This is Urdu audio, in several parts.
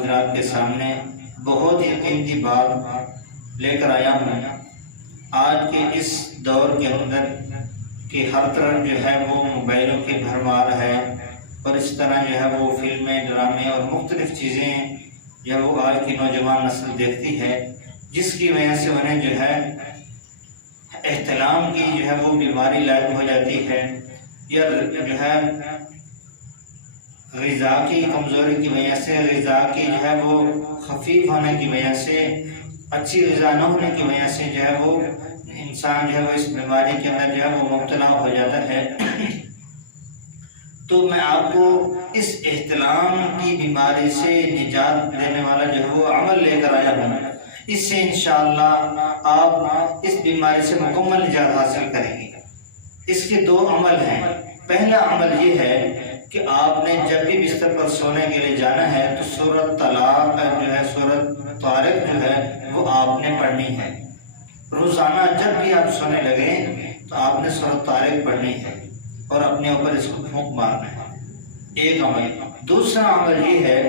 حضرات کے سامنے بہت ہی قیمتی بات لے کر آیا ہوں۔ آج کے اس دور کے اندر کہ ہر طرف جو ہے وہ موبائلوں کی بھرمار ہے، اور اس طرح جو ہے وہ فلمیں، ڈرامے اور مختلف چیزیں جو ہے وہ آج کی نوجوان نسل دیکھتی ہے، جس کی وجہ سے انہیں جو ہے احتلام کی جو ہے وہ بیماری لاحق ہو جاتی ہے، یا جو ہے غذا کی کمزوری کی وجہ سے، غذا کی جو ہے وہ خفیف ہونے کی وجہ سے، اچھی غذا نہ ہونے کی وجہ سے جو ہے وہ انسان جو ہے وہ اس بیماری کے اندر جو ہے وہ مبتلا ہو جاتا ہے۔ تو میں آپ کو اس احتلام کی بیماری سے نجات دینے والا جو ہے وہ عمل لے کر آیا ہوں۔ اس سے انشاءاللہ آپ اس بیماری سے مکمل نجات حاصل کریں گے۔ اس کے دو عمل ہیں۔ پہلا عمل یہ ہے کہ آپ نے جب بھی بستر پر سونے کے لیے جانا ہے تو سورۃ طلاق جو ہے، سورۃ طارق جو ہے وہ آپ نے پڑھنی ہے۔ روزانہ جب بھی آپ سونے لگیں تو آپ نے سورۃ طارق پڑھنی ہے اور اپنے اوپر اس کو پھونک مارنا ہے، ایک عمل۔ دوسرا عمل یہ ہے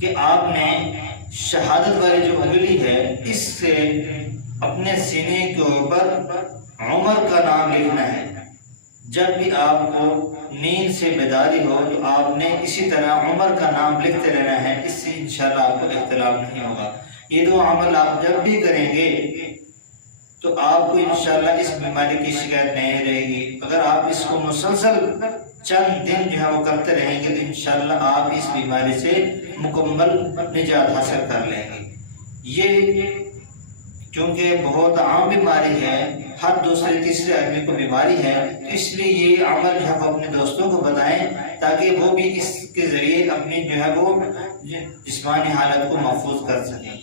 کہ آپ نے شہادت والی جو انگلی ہے اس سے اپنے سینے کے اوپر عمر کا نام لکھنا ہے۔ جب بھی آپ کو نیند سے بیداری ہو تو آپ نے اسی طرح عمر کا نام لکھتے رہنا ہے، اس سے انشاءاللہ آپ کو اختلاف نہیں ہوگا۔ یہ دو عمل آپ جب بھی کریں گے تو آپ کو انشاءاللہ اس بیماری کی شکایت نہیں رہے گی۔ اگر آپ اس کو مسلسل چند دن جو ہے وہ کرتے رہیں گے تو انشاءاللہ آپ اس بیماری سے مکمل نجات حاصل کر لیں گے۔ یہ چونکہ بہت عام بیماری ہے، ہر دوسرے تیسرے آدمی کو بیماری ہے، تو اس لیے یہ عمل جو ہے وہ اپنے دوستوں کو بتائیں تاکہ وہ بھی اس کے ذریعے اپنی جو ہے وہ جسمانی حالت کو محفوظ کر سکیں۔